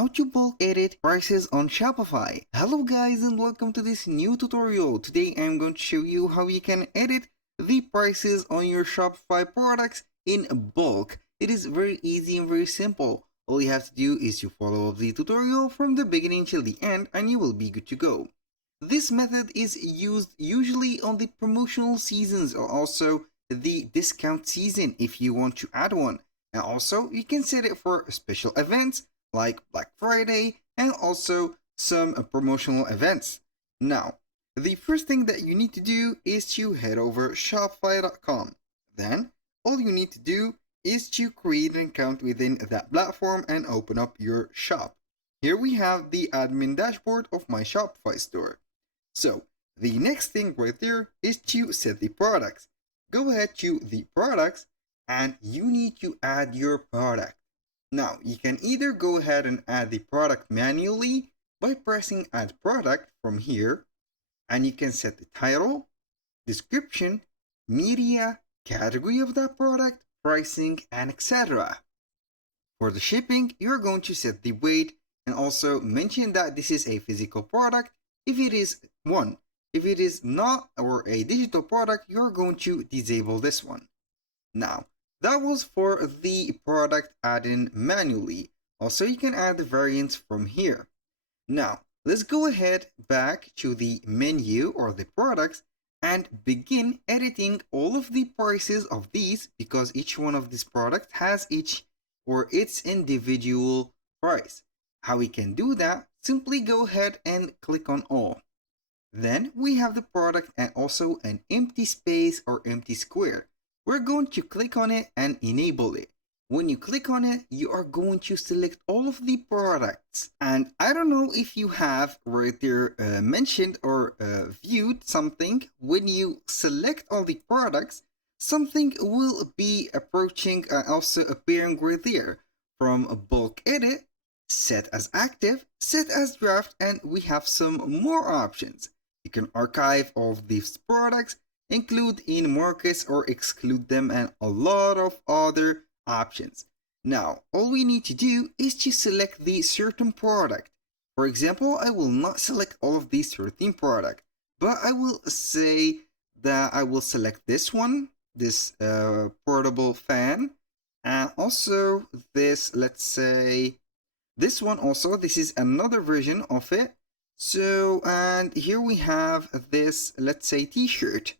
how to bulk edit prices on Shopify. Hello guys and welcome to this new tutorial. Today I'm going to show you how you can edit the prices on your Shopify products in bulk. It is very easy and very simple. All you have to do is to follow the tutorial from the beginning till the end and you will be good to go. This method is used usually on the promotional seasons or also the discount season if you want to add one. And also you can set it for special events like Black Friday and also some promotional events. Now, the first thing that you need to do is to head over Shopify.com. Then, all you need to do is to create an account within that platform and open up your shop. Here we have the admin dashboard of my Shopify store. So, the next thing right there is to set the products. Go ahead to the products and you need to add your product. Now, you can either go ahead and add the product manually by pressing add product from here, and you can set the title, description, media, category of that product, pricing, and etc. For the shipping, you're going to set the weight and also mention that this is a physical product. If it is one, if it is not or a digital product, you're going to disable this one. Now, that was for the product add-in manually. Also, you can add the variants from here. Now, let's go ahead back to the menu or the products and begin editing all of the prices of these because each one of these products has its individual price. How we can do that? Simply go ahead and click on all. Then we have the product and also an empty space or empty square. We're going to click on it and enable it. When you click on it, you are going to select all of the products. And I don't know if you have right there mentioned or viewed something. When you select all the products, something will be approaching also appearing right there from a bulk edit, set as active, set as draft, and we have some more options. You can archive all of these products, include in markets or exclude them, and a lot of other options. Now, all we need to do is to select the certain product. For example, I will not select all of these 13 products, but I will say that I will select this one, this portable fan, and also this, let's say, this one also. This is another version of it. So, and here we have this, let's say, t-shirt.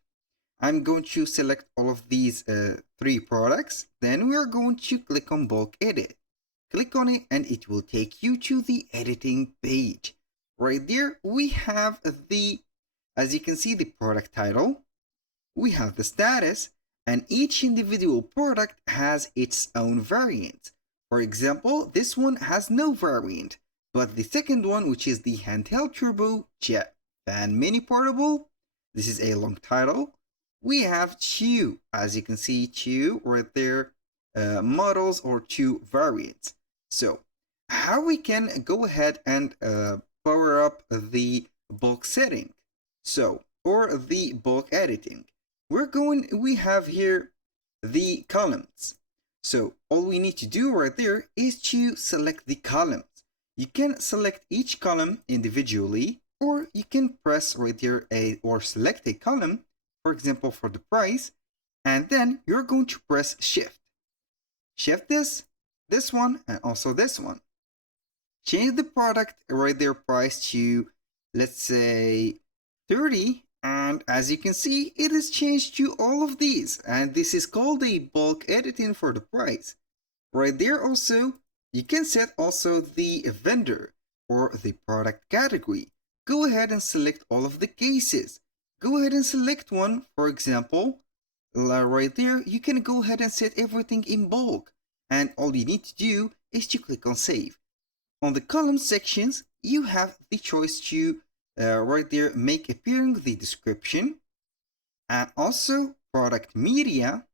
I'm going to select all of these 3 products. Then we are going to click on bulk edit. Click on it and it will take you to the editing page. Right there we have as you can see, the product title. We have the status and each individual product has its own variant. For example, this one has no variant, but the second one, which is the handheld turbo jet fan mini portable, this is a long title. We have 2, as you can see, 2 right there, models or 2 variants. So, how we can go ahead and power up the bulk setting? So, for the bulk editing, we have here the columns. So, all we need to do right there is to select the columns. You can select each column individually, or you can press right here or select a column, for example, for the price, and then you're going to press shift. Shift this one, and also this one. Change the product right there price to, let's say, 30, and as you can see, it is changed to all of these, and this is called a bulk editing for the price. Right there also, you can set also the vendor or the product category. Go ahead and select all of the cases. Go ahead and select one, for example, right there, you can go ahead and set everything in bulk. And all you need to do is to click on save. On the column sections, you have the choice to right there make appearing the description and also product media,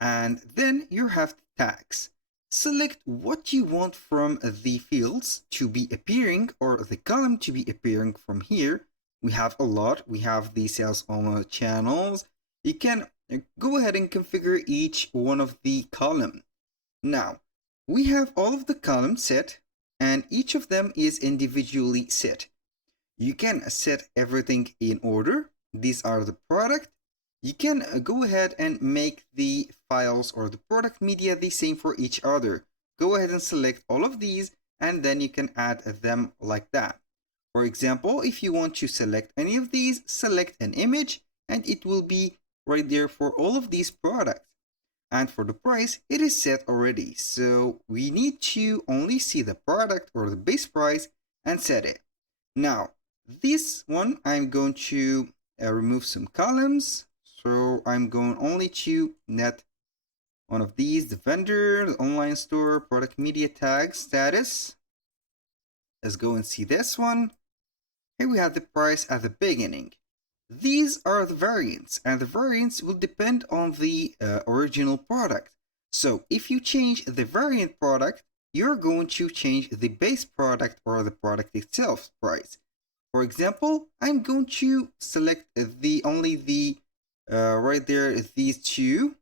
and then you have the tags. Select what you want from the fields to be appearing or the column to be appearing from here. We have a lot. We have the sales on channels. You can go ahead and configure each one of the column. Now, we have all of the columns set. and each of them is individually set. You can set everything in order. These are the product. You can go ahead and make the files or the product media the same for each other. Go ahead and select all of these, and then you can add them like that. For example, if you want to select any of these, select an image, and it will be right there for all of these products. And for the price, it is set already. So we need to only see the product or the base price and set it. Now, this one, I'm going to remove some columns. So I'm going only to net one of these, the vendor, the online store, product media tag, status. Let's go and see this one. Here we have the price at the beginning. These are the variants, and the variants will depend on the original product. So if you change the variant product, you're going to change the base product or the product itself price. For example, I'm going to select only the right there, these two,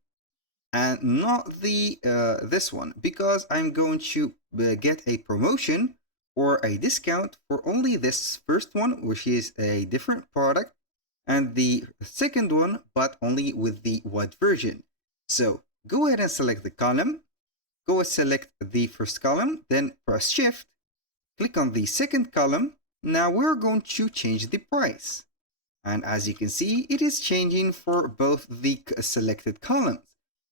and not the this one, because I'm going to get a promotion or a discount for only this first one, which is a different product, and the second one, but only with the white version. So go ahead and select the column, go and select the first column, then press shift, click on the second column. Now we're going to change the price. And as you can see, it is changing for both the selected columns.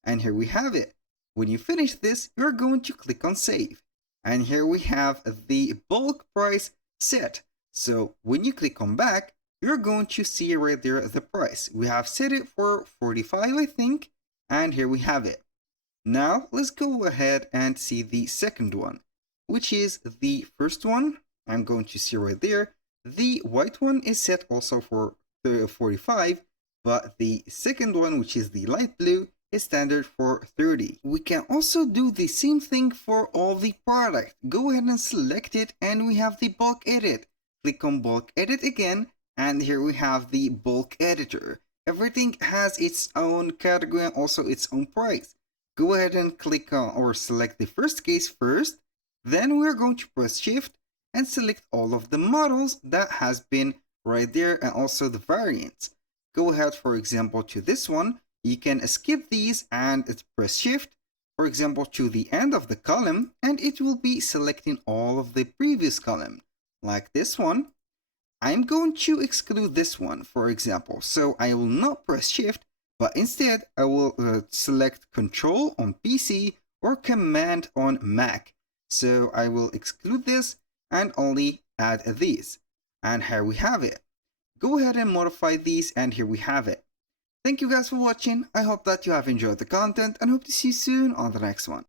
And here we have it. When you finish this, you're going to click on save. And here we have the bulk price set. So when you click on back, you're going to see right there the price. We have set it for 45, I think, and here we have it. Now let's go ahead and see the second one, which is the first one. I'm going to see right there. The white one is set also for 45, but the second one, which is the light blue, is standard for 30. We can also do the same thing for all the product. Go ahead and select it, and we have the bulk edit. Click on bulk edit again, and here we have the bulk editor. Everything has its own category and also its own price. Go ahead and click on or select the first case first. Then we're going to press shift and select all of the models that has been right there and also the variants. Go ahead, for example, to this one. You can skip these and press shift, for example, to the end of the column, and it will be selecting all of the previous column, like this one. I'm going to exclude this one, for example, so I will not press shift, but instead I will select Control on PC or Command on Mac. So I will exclude this and only add these. And here we have it. Go ahead and modify these, and here we have it. Thank you guys for watching. I hope that you have enjoyed the content and hope to see you soon on the next one.